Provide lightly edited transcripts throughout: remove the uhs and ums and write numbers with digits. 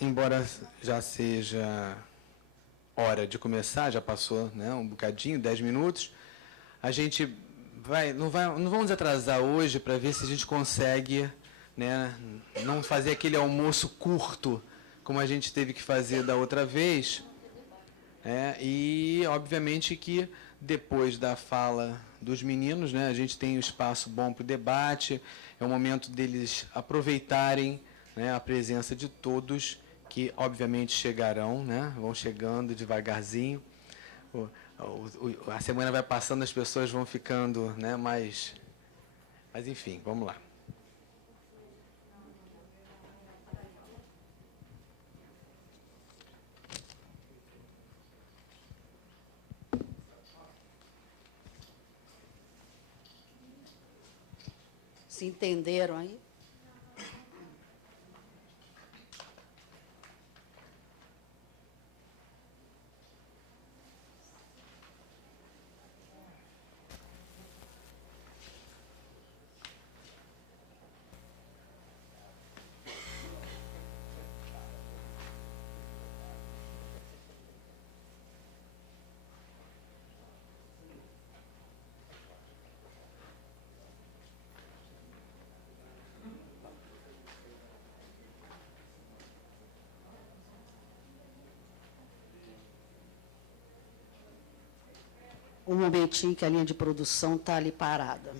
Embora já seja hora de começar, já passou, né, um bocadinho, 10 minutos, a gente não vamos atrasar hoje para ver se a gente consegue, né, não fazer aquele almoço curto como a gente teve que fazer da outra vez. E, obviamente, que depois da fala dos meninos, né, a gente tem um espaço bom para o debate, é o momento deles aproveitarem, né, a presença de todos, que, obviamente, chegarão, né, vão chegando devagarzinho. A semana vai passando, as pessoas vão ficando, né, mais... Mas, enfim, vamos lá. Se entenderam aí? Um momentinho que a linha de produção está ali parada.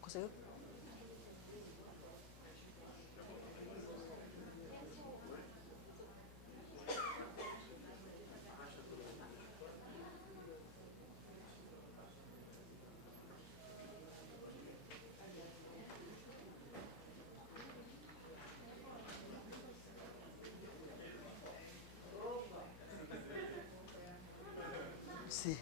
Conseguiu? Sim.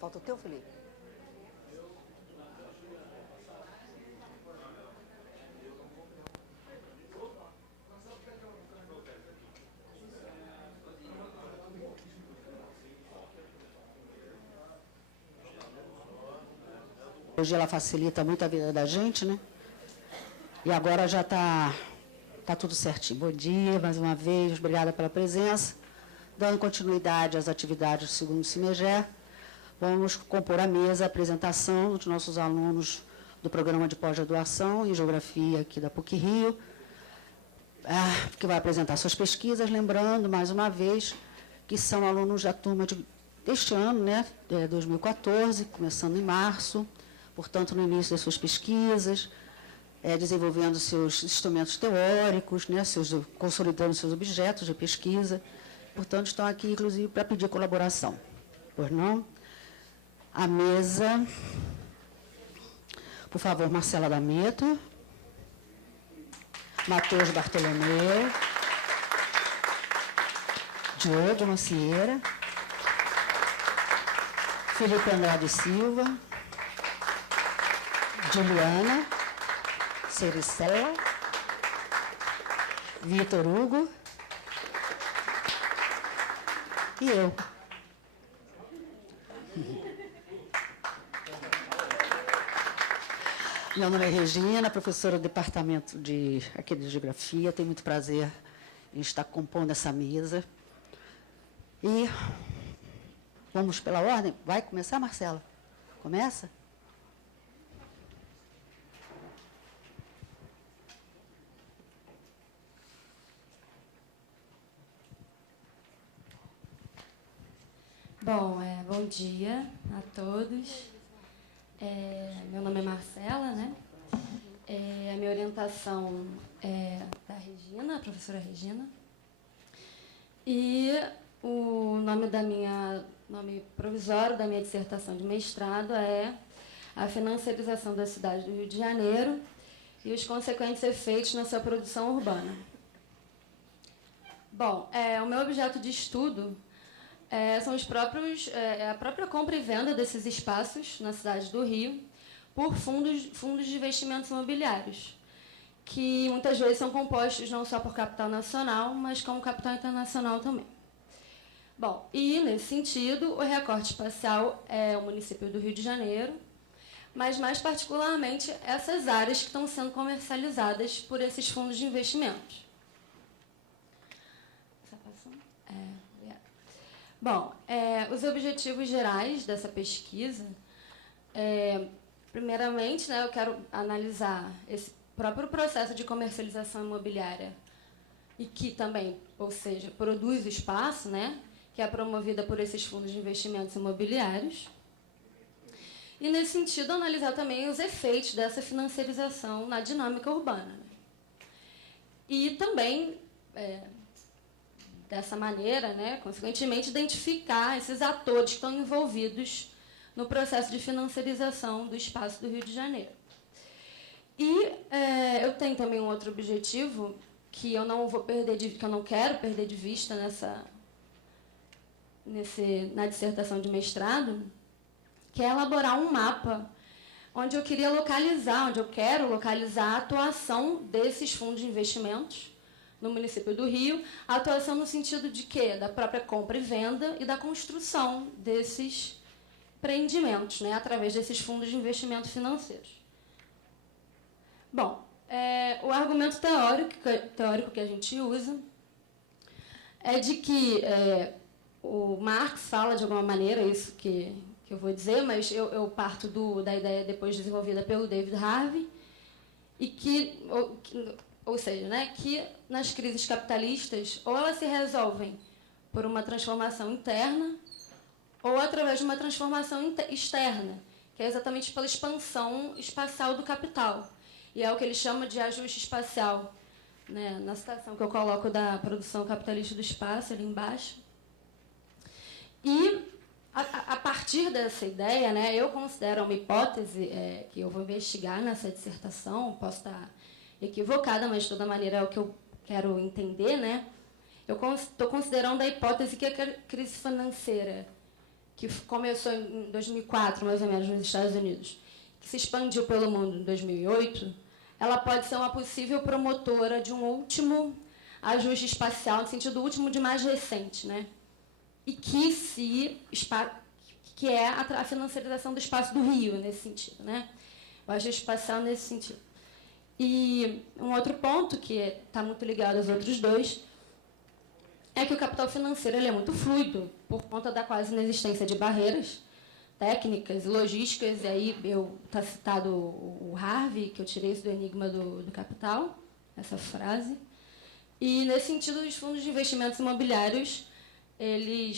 Falta o teu, Felipe? Hoje ela facilita muito a vida da gente, né? E agora já está tudo certinho. Bom dia, mais uma vez, obrigada pela presença. Dando continuidade às atividades do segundo CIMEGE, vamos compor a mesa, a apresentação dos nossos alunos do programa de pós-graduação em Geografia aqui da PUC-Rio, que vai apresentar suas pesquisas, lembrando, mais uma vez, que são alunos da turma deste ano, né, 2014, começando em março, portanto, no início das suas pesquisas, desenvolvendo seus instrumentos teóricos, né, consolidando seus objetos de pesquisa. Portanto, estão aqui, inclusive, para pedir colaboração. Pois não? A mesa, por favor, Marcela D'Ameto, Matheus Bartolomeu, Diogo Macieira, Felipe Andrade Silva, Juliana Cericella, Vitor Hugo e eu. Meu nome é Regina, professora do departamento de Geografia. Tenho muito prazer em estar compondo essa mesa. E vamos pela ordem? Vai começar, Marcela? Começa? Bom, bom dia a todos. Meu nome é Marcela, né? A minha orientação é da Regina, a professora Regina. E o nome provisório da minha dissertação de mestrado é a financiarização da cidade do Rio de Janeiro e os consequentes efeitos na sua produção urbana. Bom, o meu objeto de estudo são a própria compra e venda desses espaços na cidade do Rio por fundos de investimentos imobiliários, que muitas vezes são compostos não só por capital nacional, mas com capital internacional também. Bom, e, nesse sentido, o recorte espacial é o município do Rio de Janeiro, mas, mais particularmente, essas áreas que estão sendo comercializadas por esses fundos de investimentos. Bom, os objetivos gerais dessa pesquisa, primeiramente, né, eu quero analisar esse próprio processo de comercialização imobiliária e que também, ou seja, produz espaço, né, que é promovida por esses fundos de investimentos imobiliários. E, nesse sentido, analisar também os efeitos dessa financiarização na dinâmica urbana. Né? E também... dessa maneira, né, consequentemente, identificar esses atores que estão envolvidos no processo de financiarização do espaço do Rio de Janeiro. E eu tenho também um outro objetivo que eu não quero perder de vista na dissertação de mestrado, que é elaborar um mapa onde eu quero localizar a atuação desses fundos de investimentos no município do Rio, a atuação no sentido de quê? Da própria compra e venda e da construção desses empreendimentos, né, através desses fundos de investimento financeiros. Bom, o argumento teórico que a gente usa é de que o Marx fala de alguma maneira, isso que eu vou dizer, mas eu parto da ideia depois desenvolvida pelo David Harvey, e ou seja, né, que nas crises capitalistas, ou elas se resolvem por uma transformação interna, ou através de uma transformação externa, que é exatamente pela expansão espacial do capital. E é o que ele chama de ajuste espacial, né, na citação que eu coloco da produção capitalista do espaço, ali embaixo. E, a partir dessa ideia, né, eu considero uma hipótese que eu vou investigar nessa dissertação, posso estar equivocada, mas de toda maneira é o que eu quero entender, né? Eu estou considerando a hipótese que a crise financeira, que começou em 2004, mais ou menos, nos Estados Unidos, que se expandiu pelo mundo em 2008, ela pode ser uma possível promotora de um último ajuste espacial, no sentido último de mais recente, né? E que é a financiarização do espaço do Rio, nesse sentido, né? Eu acho espacial nesse sentido. E um outro ponto, que está muito ligado aos outros dois, é que o capital financeiro ele é muito fluido, por conta da quase inexistência de barreiras técnicas e logísticas. E aí está citado o Harvey, que eu tirei isso do Enigma do Capital, essa frase. E, nesse sentido, os fundos de investimentos imobiliários,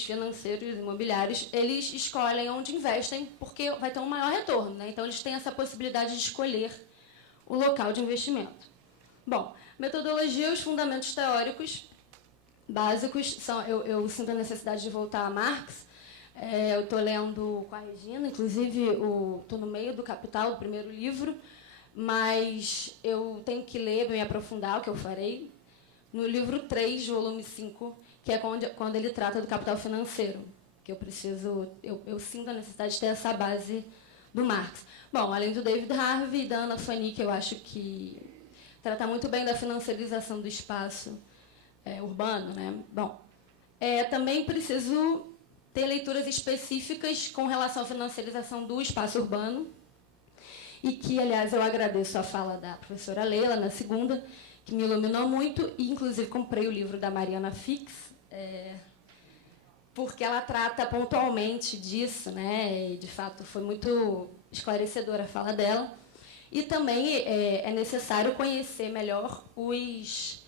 financeiros imobiliários, eles escolhem onde investem porque vai ter um maior retorno, né? Então, eles têm essa possibilidade de escolher o local de investimento. Bom, metodologia, os fundamentos teóricos básicos, eu sinto a necessidade de voltar a Marx. Eu estou lendo com a Regina, inclusive estou no meio do Capital, do primeiro livro, mas eu tenho que ler, me aprofundar, o que eu farei, no livro 3, volume 5, que é quando ele trata do capital financeiro, que eu sinto a necessidade de ter essa base do Marx. Bom, além do David Harvey e da Anna Fani, que eu acho que trata muito bem da financiarização do espaço urbano, né? Bom, também preciso ter leituras específicas com relação à financiarização do espaço urbano, e que, aliás, eu agradeço a fala da professora Leila, na segunda, que me iluminou muito, e, inclusive, comprei o livro da Mariana Fix, porque ela trata pontualmente disso, né? E, de fato, foi muito esclarecedora a fala dela. E também é necessário conhecer melhor os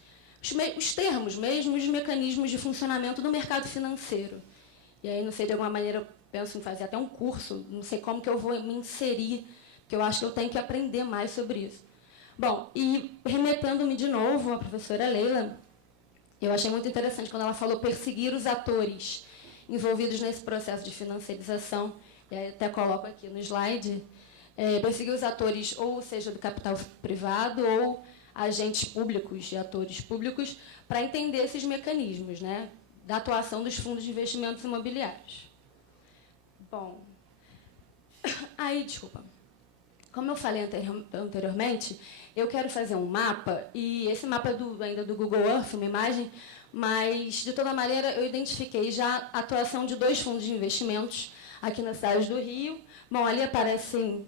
termos mesmo, os mecanismos de funcionamento do mercado financeiro. E aí, não sei, de alguma maneira, eu penso em fazer até um curso, não sei como que eu vou me inserir, porque eu acho que eu tenho que aprender mais sobre isso. Bom, e remetendo-me de novo à professora Leila, eu achei muito interessante quando ela falou perseguir os atores envolvidos nesse processo de financiarização, e aí até coloco aqui no slide, perseguir os atores, ou seja, do capital privado, ou agentes públicos e atores públicos, para entender esses mecanismos, né, da atuação dos fundos de investimentos imobiliários. Bom, aí, desculpa. Como eu falei anteriormente, eu quero fazer um mapa, e esse mapa é ainda do Google Earth, uma imagem, mas, de toda maneira, eu identifiquei já a atuação de 2 fundos de investimentos aqui na cidade do Rio. Bom, ali aparecem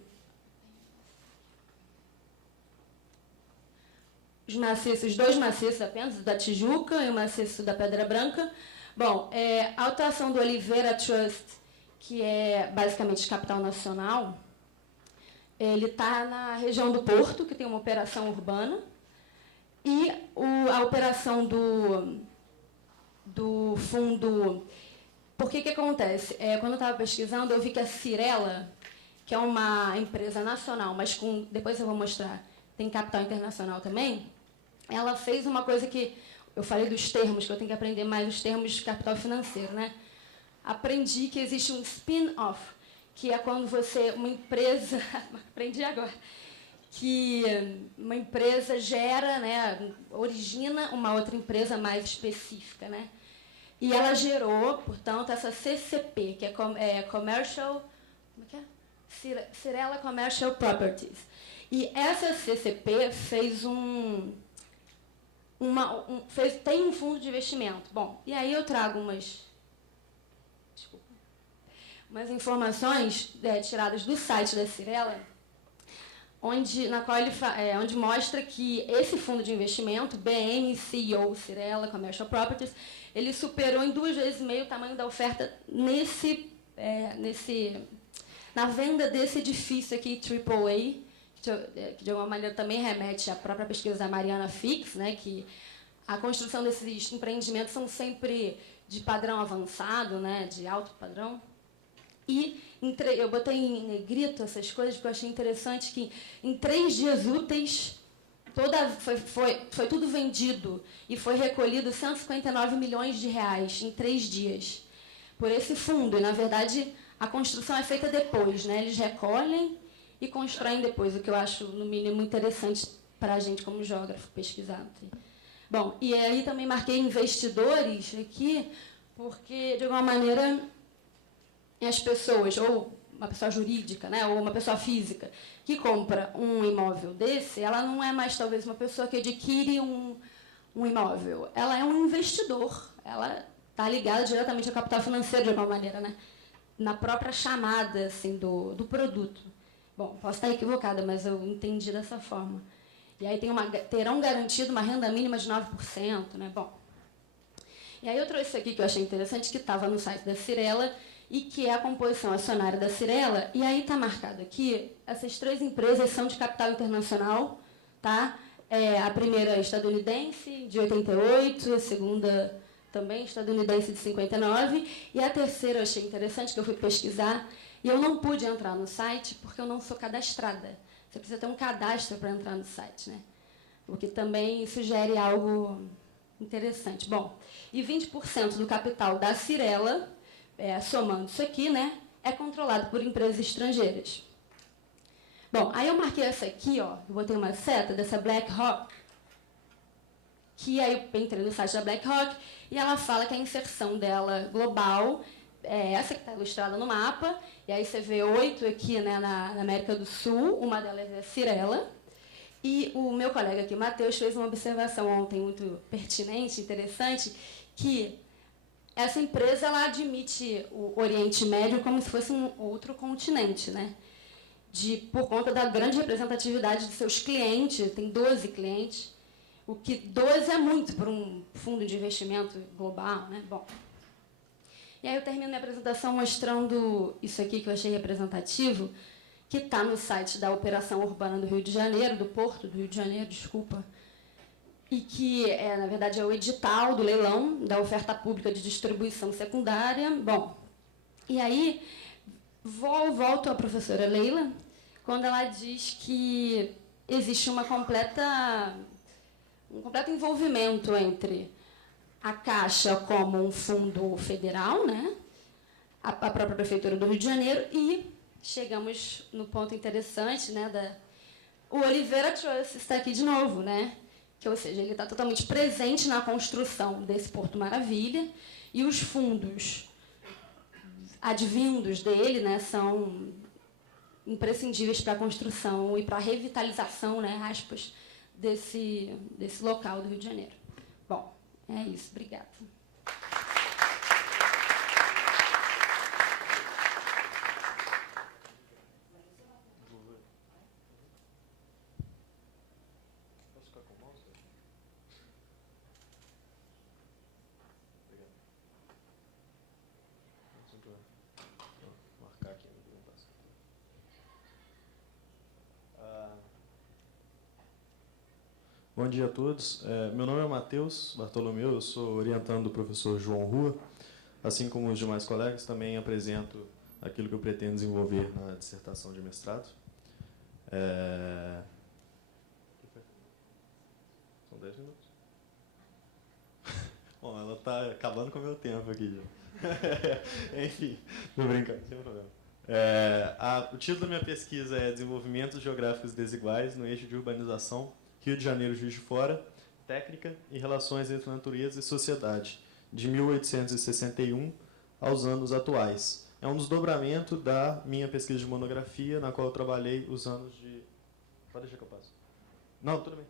os maciços, 2 maciços apenas, o da Tijuca e o maciço da Pedra Branca. Bom, a atuação do Oliveira Trust, que é basicamente capital nacional, ele está na região do Porto, que tem uma operação urbana, e a operação do fundo... Por que acontece? Quando eu estava pesquisando, eu vi que a Cirela, que é uma empresa nacional, mas depois eu vou mostrar, tem capital internacional também, ela fez uma coisa que... Eu falei dos termos, que eu tenho que aprender mais os termos de capital financeiro, né? Aprendi que existe um spin-off, que é quando uma empresa... aprendi agora. Que uma empresa gera, né, origina uma outra empresa mais específica, né? E ela gerou, portanto, essa CCP, que é Commercial... Como é que é? Cirela Commercial Properties. E essa CCP fez tem um fundo de investimento. Bom, e aí eu trago umas informações tiradas do site da Cirela, onde mostra que esse fundo de investimento, BMCO Cirela Commercial Properties, ele superou em 2,5 vezes o tamanho da oferta na venda desse edifício aqui, AAA, que de alguma maneira também remete à própria pesquisa da Mariana Fix, né, que a construção desses empreendimentos são sempre de padrão avançado, né, de alto padrão. E eu botei em negrito essas coisas porque eu achei interessante que em 3 dias úteis foi tudo vendido e foi recolhido 159 milhões de reais em 3 dias por esse fundo. E, na verdade, a construção é feita depois, né? Eles recolhem e constroem depois, o que eu acho, no mínimo, interessante para a gente, como geógrafo, pesquisar. Bom, e aí também marquei investidores aqui, porque, de alguma maneira, as pessoas, ou uma pessoa jurídica, né, ou uma pessoa física, que compra um imóvel desse, ela não é mais, talvez, uma pessoa que adquire um imóvel. Ela é um investidor. Ela está ligada diretamente ao capital financeiro, de alguma maneira, né, na própria chamada assim, do produto. Bom, posso estar equivocada, mas eu entendi dessa forma. E aí terão garantido uma renda mínima de 9%, né? Bom. E aí eu trouxe isso aqui que eu achei interessante, que estava no site da Cyrela, e que é a composição acionária da Cyrela. E aí está marcado aqui, essas 3 empresas são de capital internacional, tá? A primeira é estadunidense, de 88, a segunda também estadunidense, de 59, e a terceira eu achei interessante, que eu fui pesquisar, e eu não pude entrar no site porque eu não sou cadastrada. Você precisa ter um cadastro para entrar no site, né? O que também sugere algo interessante. Bom, e 20% do capital da Cyrela, somando isso aqui, né, é controlado por empresas estrangeiras. Bom, aí eu marquei essa aqui, ó, eu botei uma seta dessa BlackRock, que aí eu entrei no site da BlackRock e ela fala que a inserção dela global é essa que está ilustrada no mapa, e aí você vê 8 aqui, né, na América do Sul, uma delas é a Cyrela, e o meu colega aqui, Matheus, fez uma observação ontem muito pertinente, interessante, que essa empresa ela admite o Oriente Médio como se fosse um outro continente, né? Por conta da grande representatividade de seus clientes, tem 12 clientes, o que 12 é muito para um fundo de investimento global, né? Bom, e aí eu termino minha apresentação mostrando isso aqui que eu achei representativo, que está no site da Operação Urbana do Rio de Janeiro, do Porto do Rio de Janeiro, desculpa, e que, na verdade, é o edital do leilão da oferta pública de distribuição secundária. Bom, e aí volto à professora Leila, quando ela diz que existe um completo envolvimento entre a Caixa como um fundo federal, né, a própria Prefeitura do Rio de Janeiro, e chegamos no ponto interessante, né, o Oliveira Trust está aqui de novo, né, que, ou seja, ele está totalmente presente na construção desse Porto Maravilha, e os fundos advindos dele, né, são imprescindíveis para a construção e para a revitalização, né, aspas, desse local do Rio de Janeiro. Bom, é isso. Obrigada. Posso ficar com o mouse? Obrigado. Vou marcar aqui. Bom dia a todos. Meu nome é Matheus Bartolomeu, eu sou orientando do professor João Rua. Assim como os demais colegas, também apresento aquilo que eu pretendo desenvolver na dissertação de mestrado. São 10 minutos? Bom, ela está acabando com o meu tempo aqui. Enfim, não brincando, sem problema. O título da minha pesquisa é Desenvolvimentos Geográficos Desiguais no Eixo de Urbanização Rio de Janeiro, Juiz de Fora, Técnica e Relações entre Natureza e Sociedade, de 1861 aos anos atuais. É um desdobramento da minha pesquisa de monografia, na qual eu trabalhei os anos de... Pode deixar que eu passo. Não, tudo bem.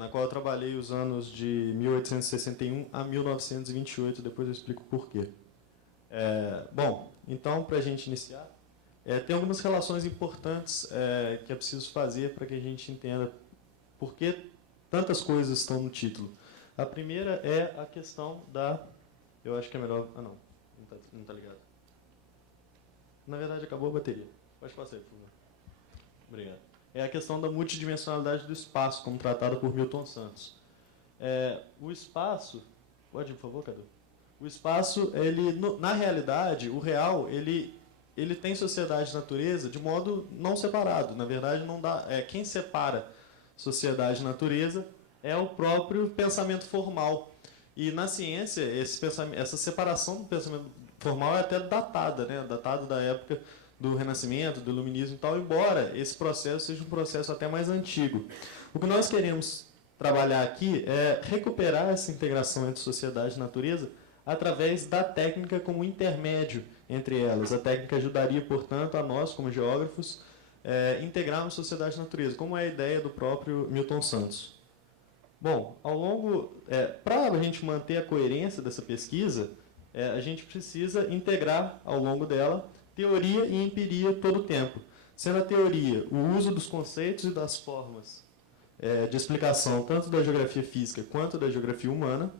Na qual eu trabalhei os anos de 1861 a 1928, depois eu explico por quê. Bom, então, para a gente iniciar, tem algumas relações importantes que é preciso fazer para que a gente entenda por que tantas coisas estão no título. A primeira é a questão da... Eu acho que é melhor... Ah, não está ligado. Na verdade, acabou a bateria. Pode passar aí, por favor. Obrigado. É a questão da multidimensionalidade do espaço, como tratada por Milton Santos. O espaço... Pode ir, por favor, Cadu? O espaço, na realidade, o real, ele tem sociedade e natureza de modo não separado. Na verdade, não dá... quem separa sociedade e natureza é o próprio pensamento formal. E na ciência, essa separação do pensamento formal é até datada, né? Datada da época do Renascimento, do Iluminismo e tal, embora esse processo seja um processo até mais antigo. O que nós queremos trabalhar aqui é recuperar essa integração entre sociedade e natureza através da técnica como intermédio entre elas. A técnica ajudaria, portanto, a nós, como geógrafos, integrarmos sociedade e natureza, como é a ideia do próprio Milton Santos. Bom, para a gente manter a coerência dessa pesquisa, a gente precisa integrar, ao longo dela, teoria e empiria todo o tempo. sendo a teoria o uso dos conceitos e das formas de explicação tanto da geografia física quanto da geografia humana,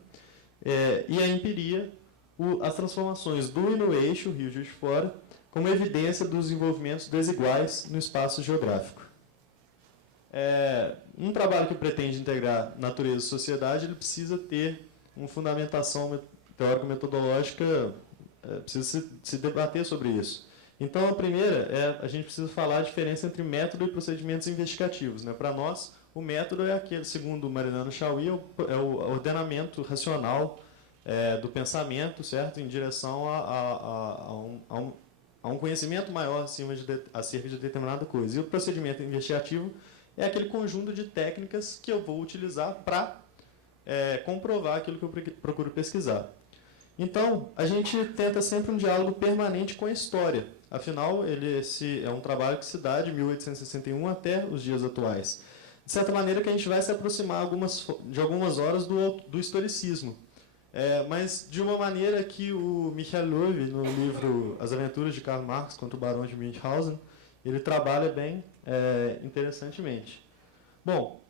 e a empiria, as transformações do e no eixo, Rio Juiz de Fora, como evidência dos desenvolvimentos desiguais no espaço geográfico. Um trabalho que pretende integrar natureza e sociedade, ele precisa ter uma fundamentação teórico-metodológica, precisa se debater sobre isso. Então, a primeira a gente precisa falar a diferença entre método e procedimentos investigativos. Né? Para nós, o método é aquele, segundo Marinano Chauí, é o ordenamento racional do pensamento, certo? Em direção a um conhecimento maior acerca de determinada coisa. E o procedimento investigativo é aquele conjunto de técnicas que eu vou utilizar para comprovar aquilo que eu procuro pesquisar. Então, a gente tenta sempre um diálogo permanente com a história. Afinal, ele é um trabalho que se dá de 1861 até os dias atuais. De certa maneira que a gente vai se aproximar de algumas horas do historicismo. Mas de uma maneira que o Michael Löwe, no livro As Aventuras de Karl Marx contra o Barão de Münchhausen, ele trabalha bem interessantemente. Bom,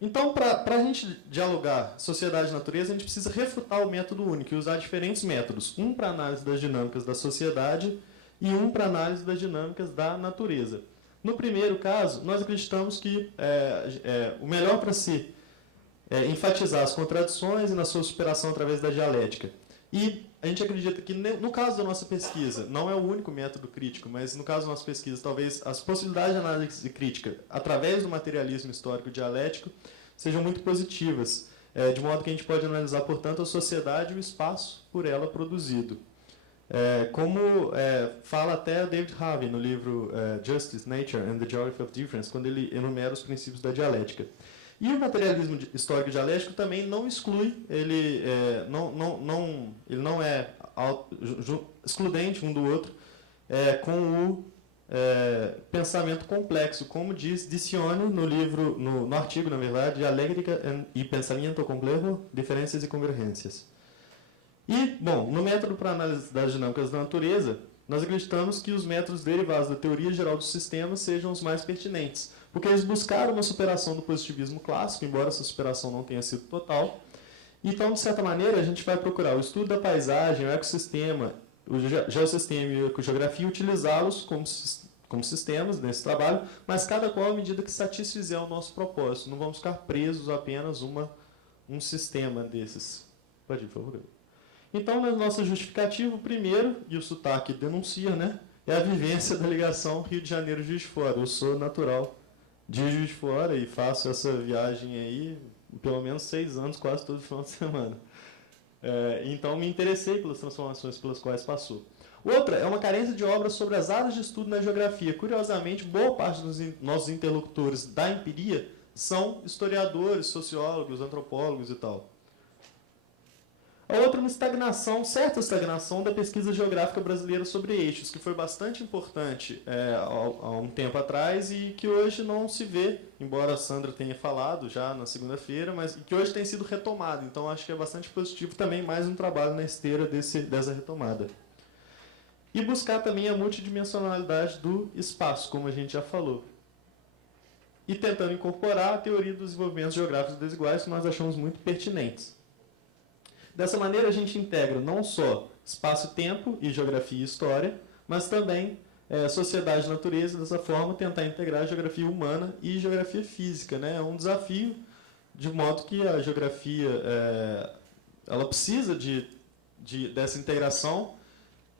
então, para a gente dialogar sociedade e natureza, a gente precisa refutar o método único e usar diferentes métodos. Um para análise das dinâmicas da sociedade e um para análise das dinâmicas da natureza. No primeiro caso, nós acreditamos que o melhor para se enfatizar as contradições e na sua superação através da dialética. E a gente acredita que, no caso da nossa pesquisa, não é o único método crítico, mas no caso da nossa pesquisa, talvez as possibilidades de análise crítica, através do materialismo histórico dialético, sejam muito positivas, de modo que a gente pode analisar, portanto, a sociedade e o espaço por ela produzido. Como fala até David Harvey no livro Justice, Nature and the Geography of Difference, quando ele enumera os princípios da dialética. E o materialismo histórico dialético também não exclui, ele não é excludente um do outro com o pensamento complexo, como diz Dicione no livro, no artigo, na verdade, Dialéctica e Pensamento Complejo, Diferenças e Convergências. E, bom, no método para análise das dinâmicas da natureza, nós acreditamos que os métodos derivados da teoria geral dos sistemas sejam os mais pertinentes, porque eles buscaram uma superação do positivismo clássico, embora essa superação não tenha sido total. Então, de certa maneira, a gente vai procurar o estudo da paisagem, o ecossistema, o geossistema e a ecogeografia, utilizá-los como sistemas nesse trabalho, mas cada qual à medida que satisfizer o nosso propósito. Não vamos ficar presos a apenas um sistema desses. Pode ir, por favor. Então, na nossa justificativa, o primeiro, e o sotaque denuncia, né, é a vivência da ligação Rio de Janeiro-Juiz de Fora. Eu sou natural de Juiz de Fora e faço essa viagem aí pelo menos 6 anos, quase todo final de semana. Então, me interessei pelas transformações pelas quais passou. Outra é uma carência de obras sobre as áreas de estudo na geografia. Curiosamente, boa parte dos nossos interlocutores da empiria são historiadores, sociólogos, antropólogos e tal. A outra é uma estagnação, certa estagnação da pesquisa geográfica brasileira sobre eixos, que foi bastante importante há um tempo atrás e que hoje não se vê, embora a Sandra tenha falado já na segunda-feira, mas que hoje tem sido retomado. Então, acho que é bastante positivo também mais um trabalho na esteira dessa retomada. E buscar também a multidimensionalidade do espaço, como a gente já falou. E tentando incorporar a teoria dos desenvolvimentos geográficos desiguais, que nós achamos muito pertinentes. Dessa maneira, a gente integra não só espaço-tempo e geografia e história, mas também sociedade e natureza, dessa forma, tentar integrar geografia humana e geografia física. Né? É um desafio, de modo que a geografia ela precisa dessa integração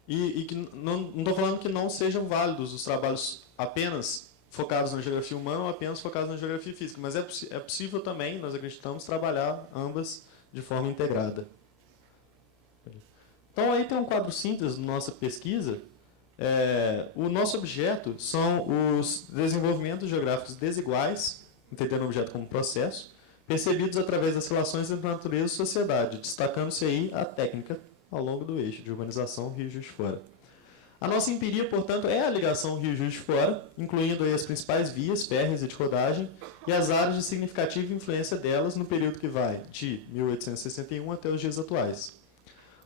e que não estou falando que não sejam válidos os trabalhos apenas focados na geografia humana ou apenas focados na geografia física, mas é possível também, nós acreditamos, trabalhar ambas de forma integrada. Então, aí tem um quadro síntese da nossa pesquisa. O nosso objeto são os desenvolvimentos geográficos desiguais, entendendo o objeto como processo, percebidos através das relações entre natureza e sociedade, destacando-se aí a técnica ao longo do eixo de urbanização Rio-Juiz de Fora. A nossa empiria, portanto, é a ligação Rio-Juiz de Fora, incluindo aí as principais vias férreas e de rodagem e as áreas de significativa influência delas no período que vai de 1861 até os dias atuais.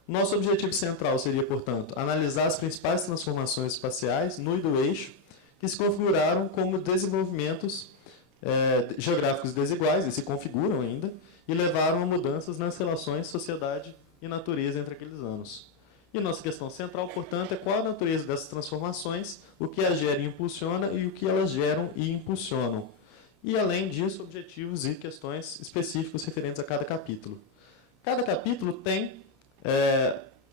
Nosso objetivo central seria, portanto, analisar as principais transformações espaciais no e do eixo, que se configuraram como desenvolvimentos geográficos desiguais, e se configuram ainda, e levaram a mudanças nas relações sociedade e natureza entre aqueles anos. E nossa questão central, portanto, é qual a natureza dessas transformações, o que as gera e impulsiona e o que elas geram e impulsionam. E, além disso, objetivos e questões específicos referentes a cada capítulo. Cada capítulo tem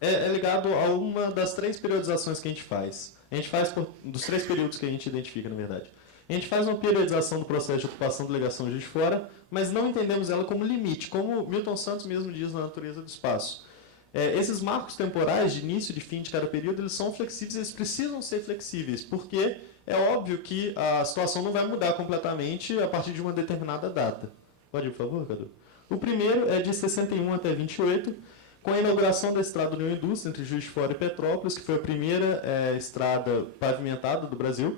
é ligado a uma das 3 periodizações que a gente faz. A gente faz dos 3 períodos que a gente identifica, na verdade. A gente faz uma periodização do processo de ocupação, delegação de Juiz de Fora, mas não entendemos ela como limite, como Milton Santos mesmo diz na Natureza do Espaço. Esses marcos temporais de início e de fim de cada período, eles são flexíveis, eles precisam ser flexíveis, porque é óbvio que a situação não vai mudar completamente a partir de uma determinada data. Pode ir, por favor, Cadu? O primeiro é de 61 até 28, com a inauguração da Estrada União Indústria entre Juiz de Fora e Petrópolis, que foi a primeira estrada pavimentada do Brasil.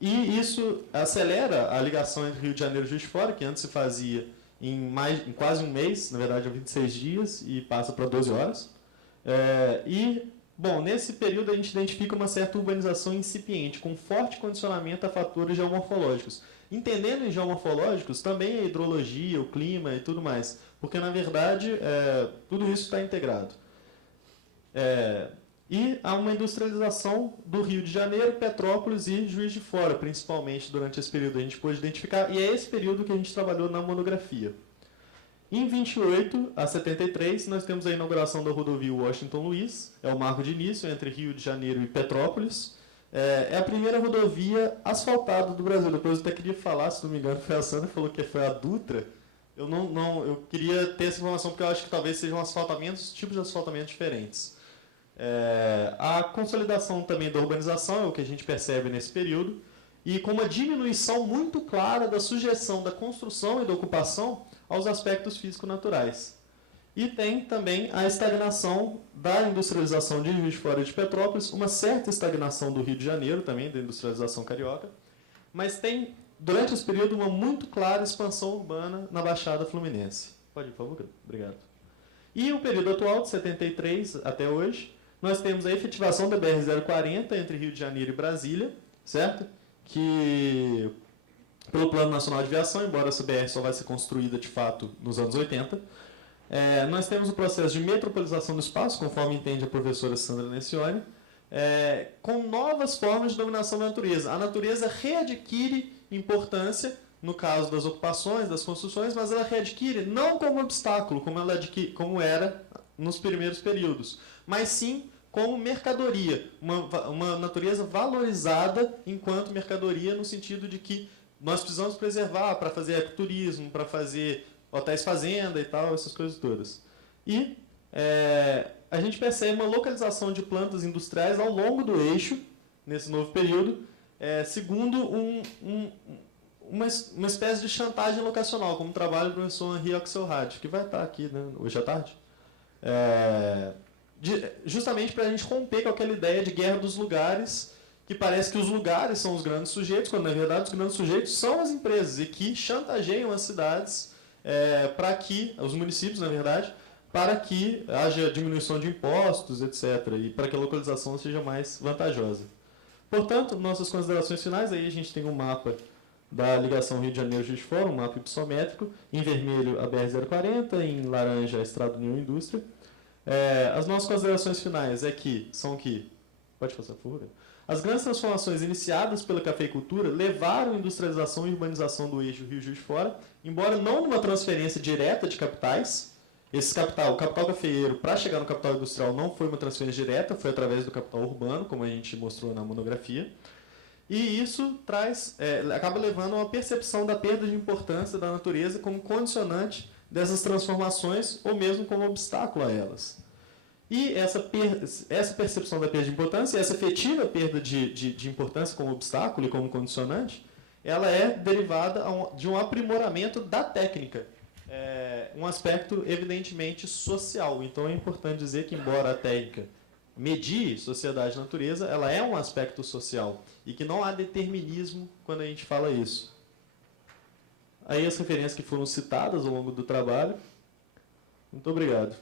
E isso acelera a ligação entre Rio de Janeiro e Juiz de Fora, que antes se fazia em quase um mês, na verdade, 26 dias, e passa para 12 horas. Bom, nesse período a gente identifica uma certa urbanização incipiente, com forte condicionamento a fatores geomorfológicos. Entendendo em geomorfológicos também a hidrologia, o clima e tudo mais, porque, na verdade, tudo isso está integrado. E há uma industrialização do Rio de Janeiro, Petrópolis e Juiz de Fora, principalmente durante esse período. A gente pôde identificar, e é esse período que a gente trabalhou na monografia. Em 28 a 73, nós temos a inauguração da rodovia Washington Luiz, é o marco de início entre Rio de Janeiro e Petrópolis. É a primeira rodovia asfaltada do Brasil. Depois eu até queria falar, se não me engano, foi a Sandra que falou que foi a Dutra. Eu queria ter essa informação, porque eu acho que talvez sejam tipos de asfaltamento diferentes. A consolidação também da urbanização é o que a gente percebe nesse período, e com uma diminuição muito clara da sujeição da construção e da ocupação aos aspectos físico-naturais. E tem também a estagnação da industrialização de Juiz de Fora e de Petrópolis, uma certa estagnação do Rio de Janeiro também, da industrialização carioca, mas tem, durante esse período, uma muito clara expansão urbana na Baixada Fluminense. Pode ir, por favor? Obrigado. E o período atual, de 73 até hoje, nós temos a efetivação da BR-040 entre Rio de Janeiro e Brasília, certo? Que, pelo Plano Nacional de Aviação, embora essa BR só vai ser construída de fato nos anos 80, nós temos o processo de metropolização do espaço, conforme entende a professora Sandra Necioni, com novas formas de dominação da natureza. A natureza readquire importância, no caso das ocupações, das construções, mas ela readquire não como obstáculo, como era nos primeiros períodos, mas sim como mercadoria, uma natureza valorizada enquanto mercadoria, no sentido de que nós precisamos preservar para fazer ecoturismo, para fazer hotéis fazenda e tal, essas coisas todas. E a gente percebe uma localização de plantas industriais ao longo do eixo, nesse novo período, segundo uma espécie de chantagem locacional, como trabalha o professor Henri Axelrad, que vai estar aqui, né, hoje à tarde. Justamente para a gente romper com aquela ideia de guerra dos lugares, que parece que os lugares são os grandes sujeitos, quando na verdade os grandes sujeitos são as empresas, e que chantageiam as cidades, os municípios, na verdade, para que haja diminuição de impostos, etc., e para que a localização seja mais vantajosa. Portanto, nossas considerações finais, aí a gente tem um mapa da ligação Rio de Janeiro-Juiz de Fora, um mapa ipsométrico, em vermelho a BR-040, em laranja a Estrada União Indústria. As nossas considerações finais são que, pode passar por favor, as grandes transformações iniciadas pela cafeicultura levaram à industrialização e urbanização do eixo Rio-Juiz de Fora, embora não numa transferência direta de capitais. O capital cafeeiro, para chegar no capital industrial, não foi uma transferência direta, foi através do capital urbano, como a gente mostrou na monografia. E isso acaba levando a uma percepção da perda de importância da natureza como condicionante dessas transformações, ou mesmo como obstáculo a elas. E essa percepção da perda de importância, essa efetiva perda de importância como obstáculo e como condicionante, ela é derivada de um aprimoramento da técnica, um aspecto evidentemente social. Então é importante dizer que, embora a técnica medie sociedade e natureza, ela é um aspecto social, e que não há determinismo quando a gente fala isso. Aí as referências que foram citadas ao longo do trabalho. Muito obrigado.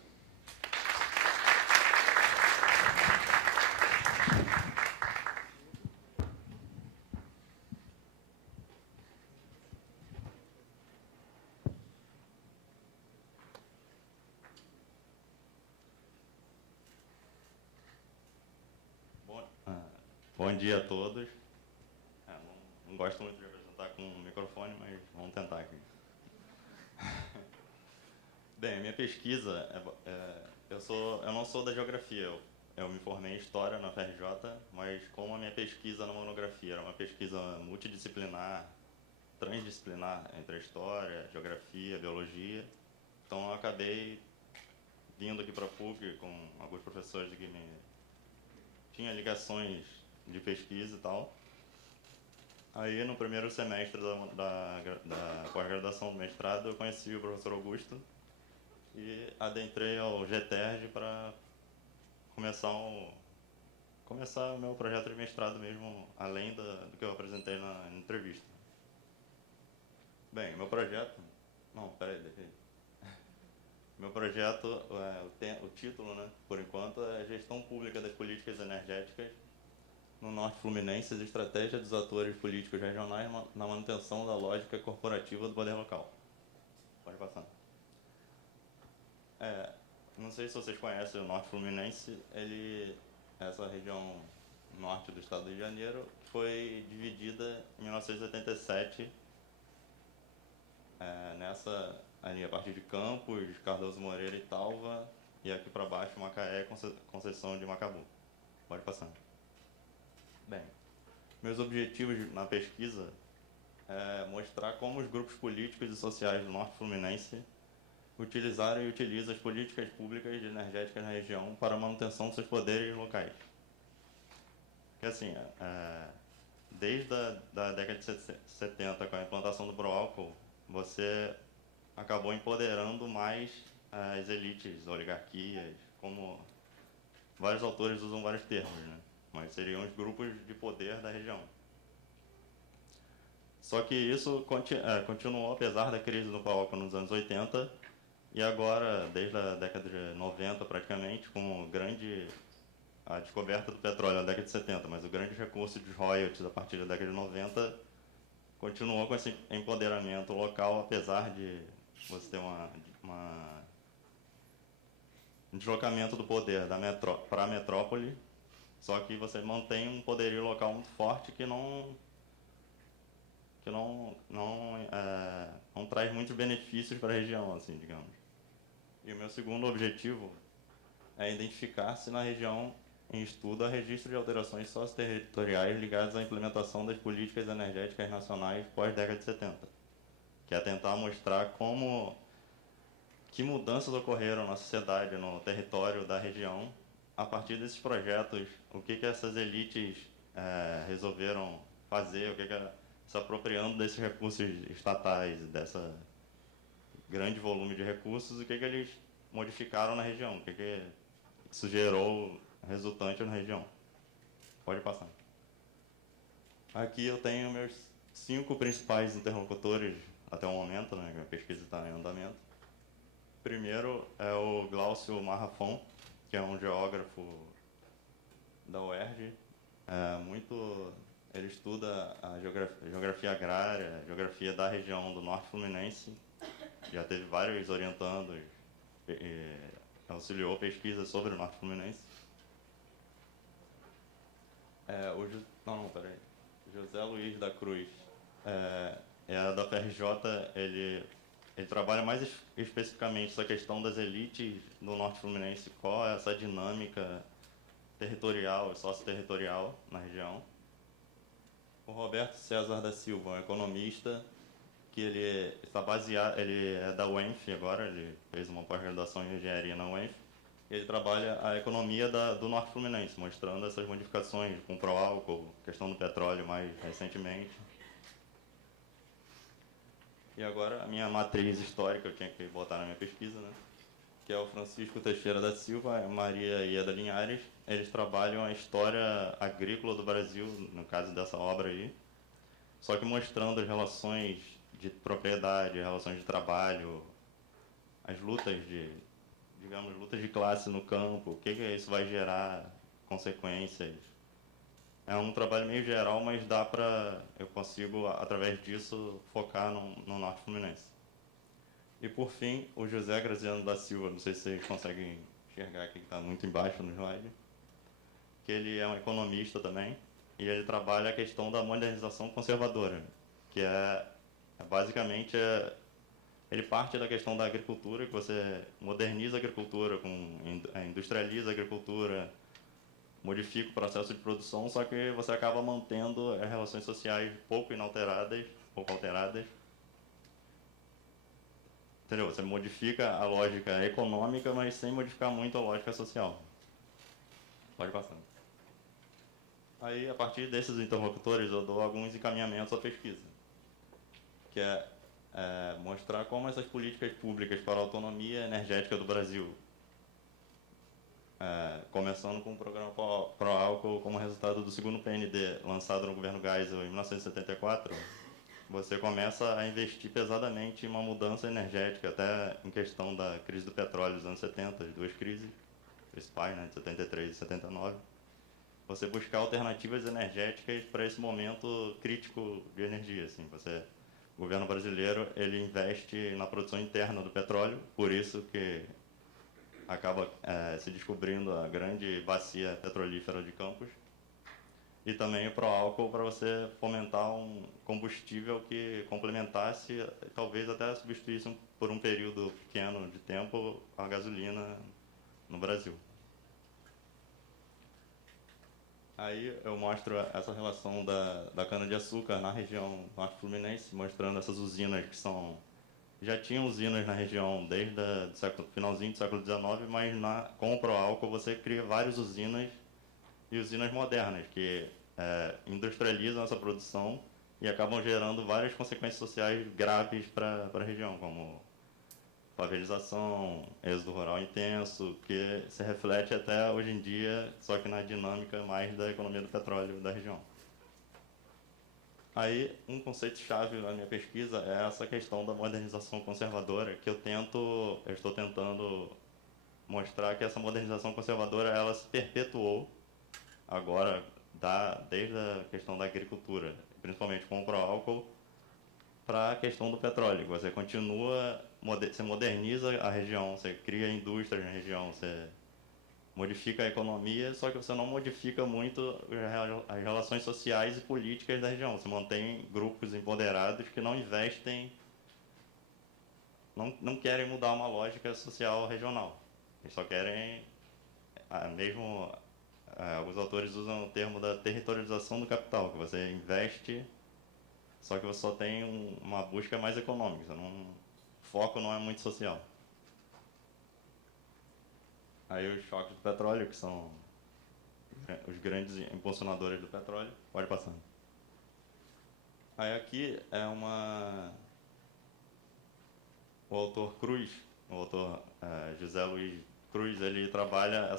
Bom dia a todos. Não gosto muito de apresentar com o microfone, mas vamos tentar aqui. Bem, minha pesquisa, eu não sou da geografia, eu me formei em História na FRJ, mas como a minha pesquisa na monografia era uma pesquisa multidisciplinar, transdisciplinar entre a História, Geografia, Biologia, então eu acabei vindo aqui para a PUC com alguns professores que tinha ligações de pesquisa e tal. Aí, no primeiro semestre da pós-graduação do mestrado, eu conheci o professor Augusto e adentrei ao GTERG para começar o meu projeto de mestrado mesmo, além do que eu apresentei na entrevista. Bem, meu projeto... Não, peraí, deixa aí. Meu projeto, o título, né, por enquanto, é Gestão Pública das Políticas Energéticas no Norte Fluminense e Estratégia dos Atores Políticos Regionais na Manutenção da Lógica Corporativa do Poder Local. Pode passar. Não sei se vocês conhecem o Norte Fluminense, essa região norte do estado do Rio de Janeiro foi dividida em 1987 ali a partir de Campos, Cardoso Moreira e Talva, e aqui para baixo Macaé, Conceição de Macabu. Pode passar. Bem, meus objetivos na pesquisa é mostrar como os grupos políticos e sociais do Norte Fluminense utilizaram e utilizam as políticas públicas de energéticas na região para a manutenção de seus poderes locais. Porque assim, desde a década de 70, com a implantação do Proálcool, você acabou empoderando mais as elites, oligarquias, como vários autores usam vários termos, né? Mas seriam os grupos de poder da região. Só que isso continuou apesar da crise do Proálcool nos anos 80, e agora, desde a década de 90 praticamente, com a descoberta do petróleo na década de 70, mas o grande recurso de royalties a partir da década de 90 continuou com esse empoderamento local, apesar de você ter um deslocamento do poder para a metrópole, só que você mantém um poderio local muito forte que não traz muitos benefícios para a região, assim, digamos. E o meu segundo objetivo é identificar se na região em estudo há registro de alterações socioterritoriais ligadas à implementação das políticas energéticas nacionais pós-década de 70, que é tentar mostrar que mudanças ocorreram na sociedade, no território da região, a partir desses projetos, o que essas elites resolveram fazer, se apropriando desses recursos estatais, dessa grande volume de recursos, o que eles modificaram na região, o que isso gerou resultante na região. Pode passar. Aqui eu tenho meus 5 principais interlocutores até o momento, né, a pesquisa está em andamento. Primeiro é o Glaucio Marrafon, que é um geógrafo da UERJ. Ele estuda a geografia agrária, geografia da região do Norte Fluminense. Já teve vários orientandos, auxiliou pesquisas sobre o Norte Fluminense. José Luiz da Cruz é da FRJ. Ele trabalha mais especificamente essa questão das elites do Norte Fluminense, qual é essa dinâmica territorial e socioterritorial na região. O Roberto César da Silva, um economista, que ele é da UENF agora, ele fez uma pós-graduação em engenharia na UENF. Ele trabalha a economia do Norte Fluminense, mostrando essas modificações com o Proálcool, questão do petróleo mais recentemente. E agora a minha matriz histórica, eu tinha que botar na minha pesquisa, né? Que é o Francisco Teixeira da Silva e a Maria Ieda Linhares. Eles trabalham a história agrícola do Brasil, no caso dessa obra aí, só que mostrando as relações de propriedade, relações de trabalho, as lutas lutas de classe no campo, o que isso vai gerar, consequências. É um trabalho meio geral, mas eu consigo, através disso, focar no Norte Fluminense. E, por fim, o José Graziano da Silva, não sei se vocês conseguem enxergar aqui, que está muito embaixo no slide, que ele é um economista também. e ele trabalha a questão da modernização conservadora, que basicamente ele parte da questão da agricultura, que você moderniza a agricultura, industrializa a agricultura, modifica o processo de produção, só que você acaba mantendo as relações sociais pouco alteradas. Entendeu? Você modifica a lógica econômica, mas sem modificar muito a lógica social. Pode passar. Aí, a partir desses interlocutores, eu dou alguns encaminhamentos à pesquisa, que é mostrar como essas políticas públicas para a autonomia energética do Brasil, começando com o programa Pró-Álcool como resultado do segundo PND, lançado no governo Geisel em 1974, você começa a investir pesadamente em uma mudança energética, até em questão da crise do petróleo dos anos 70, as duas crises principais, né, de 73 e 79, você buscar alternativas energéticas para esse momento crítico de energia. Assim, o governo brasileiro ele investe na produção interna do petróleo, por isso que acaba se descobrindo a grande bacia petrolífera de Campos, e também o pró-álcool para você fomentar um combustível que complementasse, talvez até substituísse por um período pequeno de tempo a gasolina no Brasil. Aí eu mostro essa relação da cana-de-açúcar na região norte fluminense, mostrando essas usinas que já tinham usinas na região desde o finalzinho do século XIX, mas com o pró-álcool você cria várias usinas e usinas modernas que industrializam essa produção e acabam gerando várias consequências sociais graves para a região, como favelização, êxodo rural intenso, que se reflete até hoje em dia, só que na dinâmica mais da economia do petróleo da região. Aí, um conceito-chave na minha pesquisa é essa questão da modernização conservadora, que eu estou tentando mostrar que essa modernização conservadora ela se perpetuou agora, desde a questão da agricultura, principalmente com o pró-álcool, para a questão do petróleo. Você você moderniza a região, você cria indústrias na região, você modifica a economia, só que você não modifica muito as relações sociais e políticas da região. Você mantém grupos empoderados que não investem, não querem mudar uma lógica social regional. Eles só querem, alguns autores usam o termo da territorialização do capital, que você investe, só que você só tem uma busca mais econômica, o foco não é muito social. Aí os choques do petróleo, que são os grandes impulsionadores do petróleo. Pode passar. Aí aqui é o autor Cruz, o autor José Luiz Cruz, ele trabalha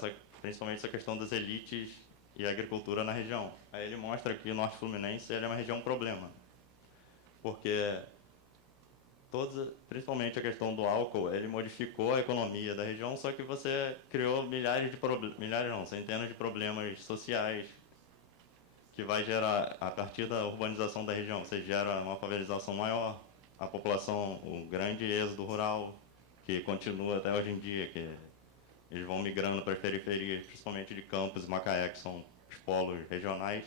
principalmente essa questão das elites e agricultura na região. Aí ele mostra que o Norte Fluminense ele é uma região problema, porque principalmente a questão do álcool, ele modificou a economia da região, só que você criou centenas de problemas sociais que vai gerar, a partir da urbanização da região, você gera uma favelização maior, a população, o grande êxodo rural, que continua até hoje em dia, que eles vão migrando para as periferias, principalmente de Campos e Macaé, que são os polos regionais.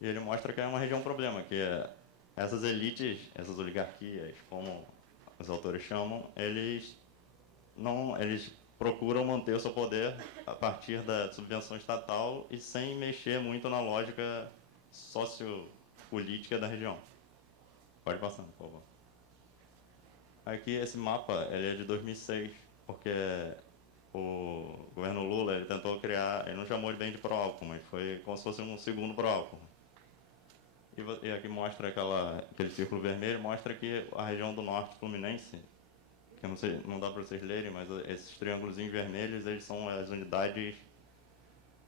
E ele mostra que é uma região problema, que essas elites, essas oligarquias, como os autores chamam, eles procuram manter o seu poder a partir da subvenção estatal e sem mexer muito na lógica sociopolítica da região. Pode passar, por favor. Aqui, esse mapa ele é de 2006, porque o governo Lula ele tentou criar, ele não chamou bem de pró-álcool, mas foi como se fosse um segundo pró-álcool. E aqui mostra aquele círculo vermelho, mostra que a região do norte fluminense, que eu não sei, não dá para vocês lerem, mas esses triângulos vermelhos, eles são as unidades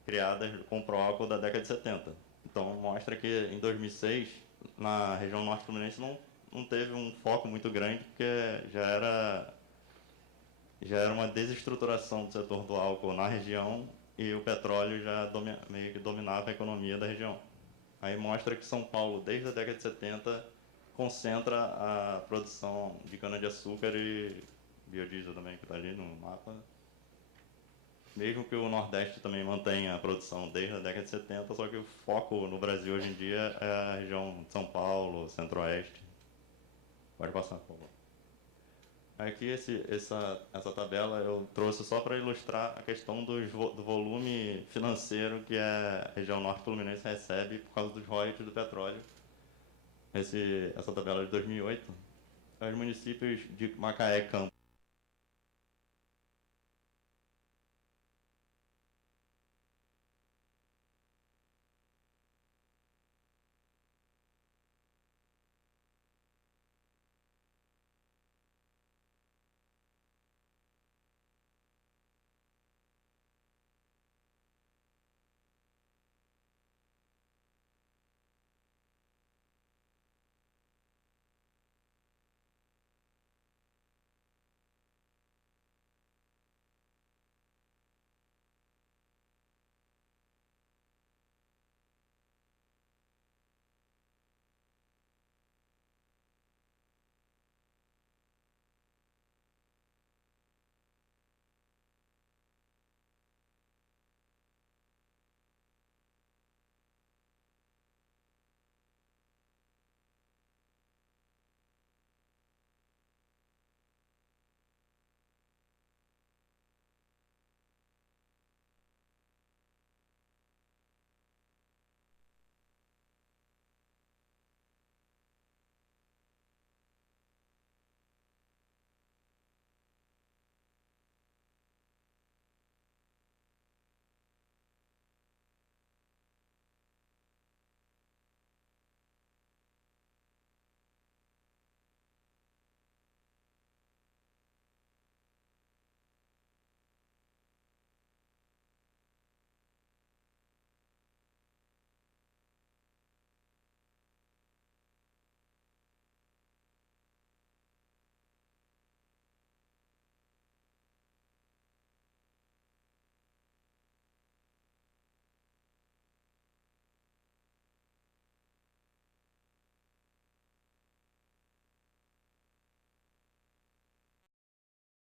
criadas com o pró-álcool da década de 70. Então mostra que em 2006, na região norte fluminense, não teve um foco muito grande, porque já era uma desestruturação do setor do álcool na região e o petróleo já meio que dominava a economia da região. Aí mostra que São Paulo, desde a década de 70, concentra a produção de cana-de-açúcar e biodiesel também, que está ali no mapa. mesmo que o Nordeste também mantenha a produção desde a década de 70, só que o foco no Brasil hoje em dia é a região de São Paulo, Centro-Oeste. Pode passar, por favor. Aqui, essa tabela eu trouxe só para ilustrar a questão do volume financeiro que a região norte fluminense recebe por causa dos royalties do petróleo. Essa tabela é de 2008. Os municípios de Macaé, Campos